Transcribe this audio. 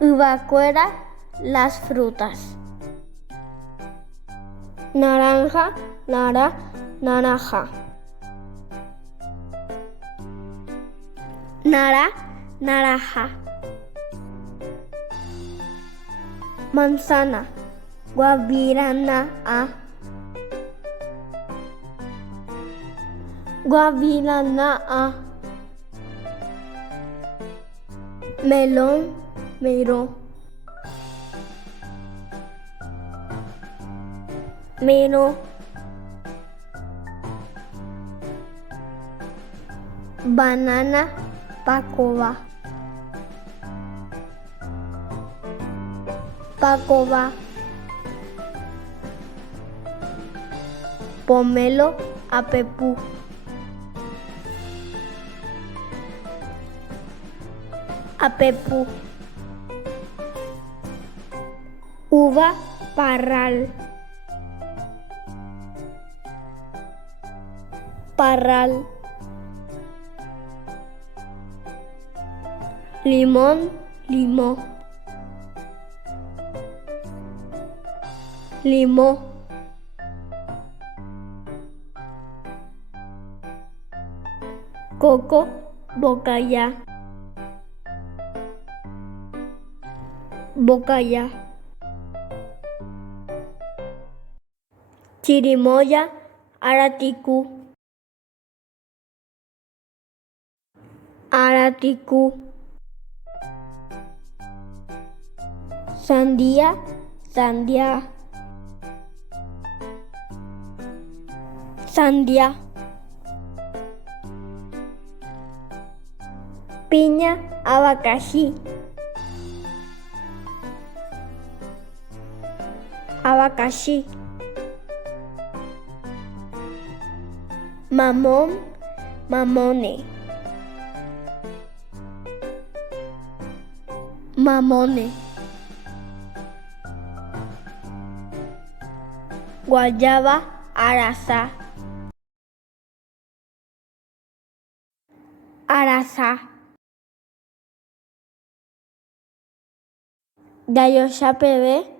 Evacúa las frutas. Naranja, naranja. Naranja. Manzana, guavirana. Melón. Banana, pacova. Pomelo, apepú. Uva, parral. Limón, coco, bocaya. Chirimoya, araticú. Sandía. Piña, abacaxi. Mamón, mamones. Guayaba, araza. Dayo ya pevé.